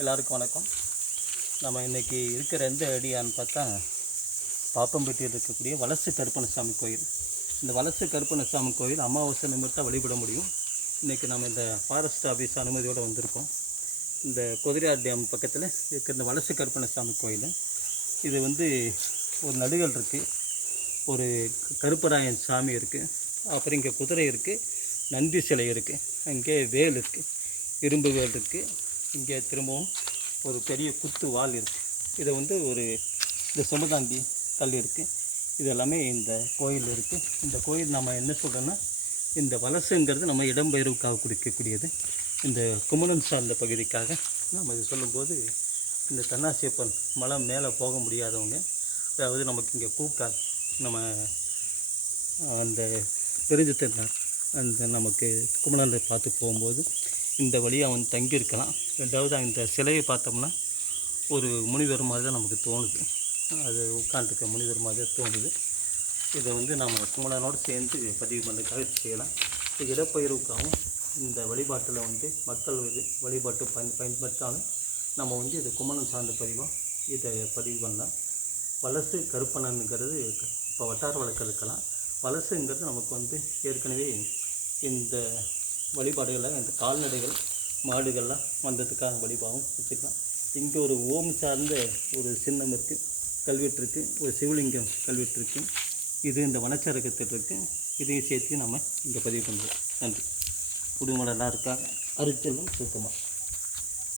எல்லாருக்கும் வணக்கம். நம்ம இன்றைக்கி இருக்கிற எந்த அடியான்னு பார்த்தா பாப்பம்பட்டியில் இருக்கக்கூடிய வலசு கருப்பணசாமி கோயில். இந்த வலசு கருப்பணசாமி கோயில் அமாவாசை நிமித்தம் வழிபட முடியும். இன்றைக்கி நம்ம இந்த ஃபாரஸ்ட் ஆஃபீஸ் அனுமதியோடு வந்திருக்கோம். இந்த குதிரையார் டேம் பக்கத்தில் இருக்கிற இந்த வலசு கருப்பணசாமி கோயில். இது வந்து ஒரு நடுகள் இருக்குது ஒரு கருப்பராயன் சாமி இருக்குது அப்புறம் இங்கே குதிரை இருக்குது நந்தி சிலை இருக்குது அங்கே வேல் இருக்குது இரும்பு வேல் இருக்குது இங்கே திரும்பவும் ஒரு பெரிய குத்து வால் இருக்குது இதை வந்து ஒரு இந்த சுமதாங்கி கல் இருக்குது இது எல்லாமே இந்த கோயில் இருக்குது இந்த கோயில் நம்ம என்ன சொல்கிறோன்னா இந்த வலசுங்கிறது நம்ம இடம்பெயர்வுக்காக குறிக்கக்கூடியது இந்த குமணன் சார்ந்த பகுதிக்காக நம்ம இது சொல்லும்போது இந்த தன்னாசியப்பன் மலை மேலே போக முடியாதவங்க அதாவது நமக்கு இங்கே கூக்கால் நம்ம அந்த பெருஞ்சித்தனார் அந்த நமக்கு குமணத்தை பார்த்து போகும்போது இந்த வழியாக வந்து தங்கியிருக்கலாம். ரெண்டாவது அந்த சிலையை பார்த்தோம்னா ஒரு முனிவர் மாதிரி தான் நமக்கு தோணுது. அது உட்காந்துருக்க முனிவர் மாதிரி தான் தோணுது. இதை வந்து நம்ம குமலனோடு சேர்ந்து பதிவு பண்ணுறதுக்காக செய்யலாம். இது இடப்பெயர்வுக்காகவும் இந்த வழிபாட்டில் வந்து மக்கள் இது வழிபாட்டு பயன் பயன்படுத்தாலும் நம்ம வந்து இது குமணன் சார்ந்த பதிவாக இதை பதிவு பண்ணலாம். வலசு கருப்பணனுங்கிறது இப்போ வட்டார வழக்கு இருக்கலாம். வலசுங்கிறது நமக்கு வந்து ஏற்கனவே இந்த வழிபாடுகளை இந்த கால்நடைகள் மாடுகள்லாம் வந்ததுக்காக வழிபாகவும் வச்சுக்கலாம் இங்கே ஒரு ஓம் சார்ந்த ஒரு சின்னம் இருக்குது கல்வெட்டுருக்கு ஒரு சிவலிங்கம் கல்வெட்டு இருக்குது இது இந்த வனச்சரகத்தில் இருக்குது இதையும் சேர்த்து நம்ம இங்கே பதிவு பண்ணுறோம் நன்றி. குடும்பம் நல்லா இருக்கா? அருச்செல்வம் சுத்தமாக